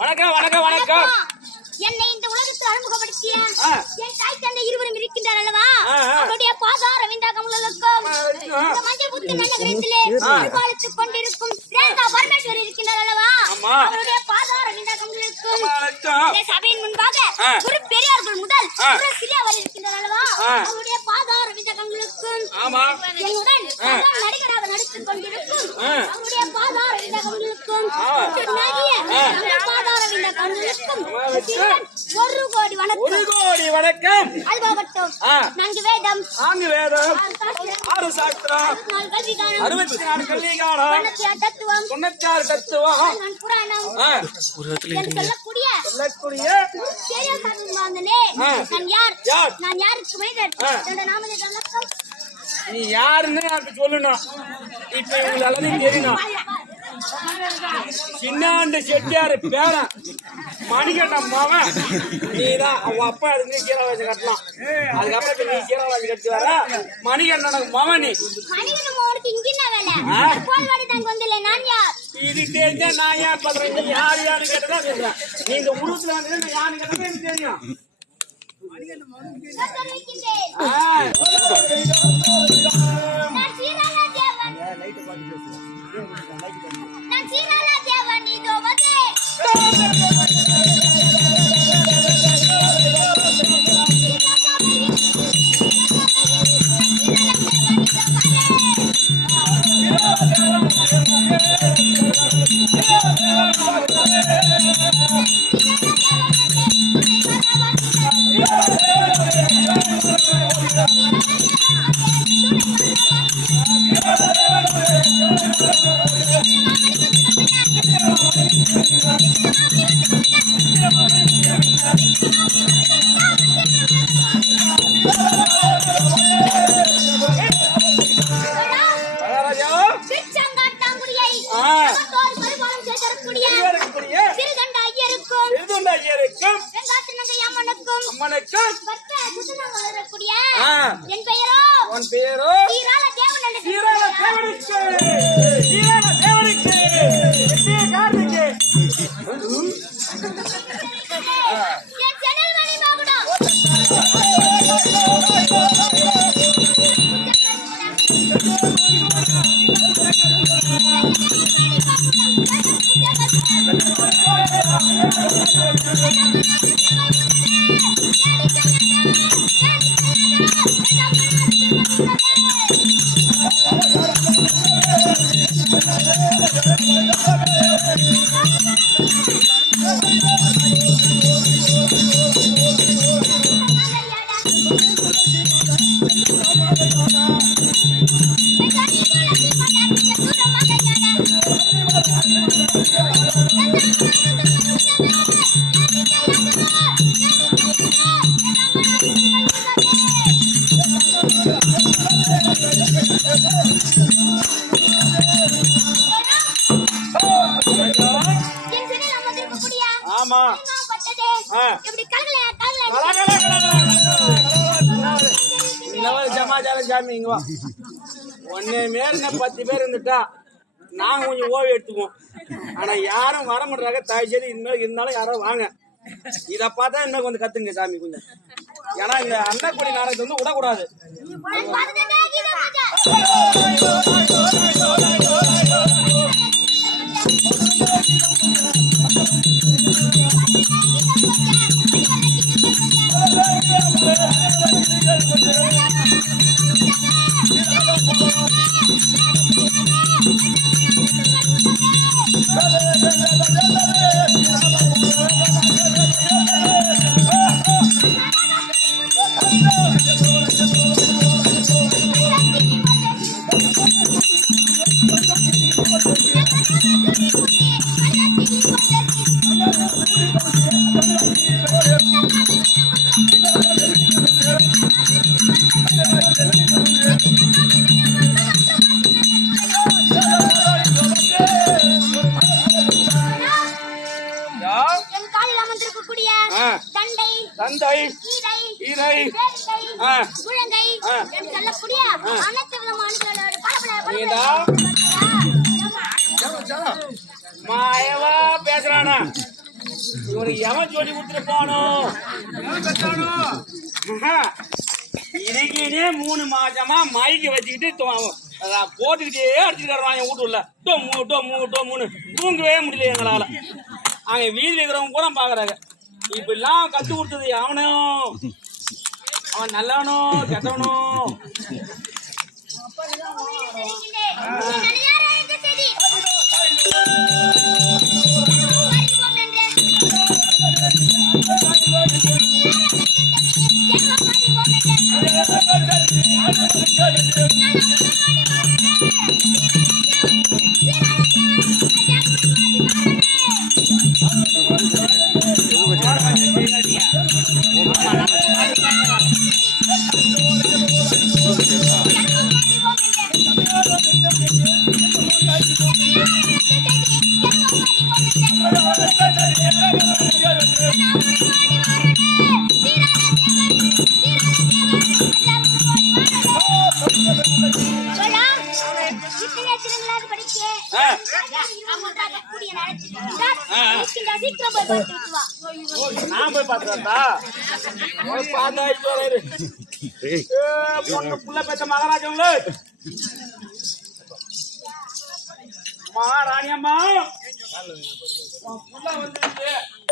வணக்கம் வணக்கம் வணக்கம். என்னை இந்த உலகத்தில் அறிமுகப்படுத்திய என் தாய் தந்தை இருவரும் இருக்கின்றார் அல்லவா? அவருடைய பாதார விந்தாகங்களுக்கும் இந்த மஞ்சள் புத்து நகரத்திலே பரிபாலித்துக் கொண்டிருக்கும் ரேதா பரமேஸ்வரர் இருக்கின்றார் அல்லவா? அவருடைய பாதார விந்தாகங்களுக்கும் இந்த சபையின் முன்பாக ஒரு பெரியார்கள் முதல் ஒரு சிறியவர் இருக்கின்றார் அல்லவா? அவருடைய பாதார விந்தாகங்களுக்கும் என்னுடன் நடிகராக நடித்துக் கொண்டிருக்கும் அவருடைய பாதார விந்தாகங்களுக்கும் பாதார விந்தாகங்களுக்கும் ஒரு கோடி வணக்கம். ஒரு கோடி வணக்கம். அல்பாகட்டும். நான்கு வேதம், ஆறு சாஸ்திரம், 64 கல்விகாலம், 96 தத்துவம், புராணம் சொல்லக்கூடிய பெரிய சாதனை. நான் யார்? நான் யாருக்கு மைதர்? என்னோட நாமத்தை வணக்கம். நீ யாருன்னு எனக்கு சொல்லணும். இப்ப இவங்களெல்லாம் தெரியணும். சின்னாண்டு செட்டியாரு பேரன் மணிகண்டன் மாவன். நீதான் அவங்க அப்பா இருந்து கீழவாசி கட்டலாம். அதுக்கப்புறம் நீ கீழவாசி கட்டி வர மணிகண்டனுக்கு மவன். நீ இது தெரிஞ்சா நான் ஏன் பண்றேன்? நீ யாரு யாரு கேட்டதான் பேசுறேன். நீ இந்த உருவத்துல வந்து யாரு கேட்டதான் எனக்கு தெரியும். என் பெயரோ ஒன்னே மேல 10 பேர் இருந்துட்டா நாங்க கொஞ்சம் ஓய்வு எடுத்துக்குவோம். ஆனா யாரும் வர முடியாத தாய் செய்து இனிமேல் இருந்தாலும் யாரும் வாங்க. இத பார்த்தா இன்னும் கொஞ்சம் கத்துங்க சாமி கொஞ்சம். ஏன்னா இந்த அண்டக்குடி நாடகத்தை வந்து விடக்கூடாது. குழந்தை இறை குழந்தை என்று சொல்லக்கூடிய அனைத்து விதமான மாயவா பேசுறானா இவனுக்கு எவன் சொல்லி கொடுத்துட்டு போனோம் இதுக்குனே 3 மாசமா மைக்கு வச்சுக்கிட்டு போட்டுக்கிட்டே அடிச்சுட்டு என் வீட்டுல டோமு தூங்கவே முடியல எங்களால அங்க வீதியில் இருக்கிறவங்க கூட பாக்குறாங்க இப்படிலாம் கத்து கொடுத்தது அவனும் அவன் நல்லவனோ கெட்டவனோ நான் போய் பாத்துறா புள்ள பெற்ற மகாராஜங்களே மகாராணியம்மா புள்ள வந்து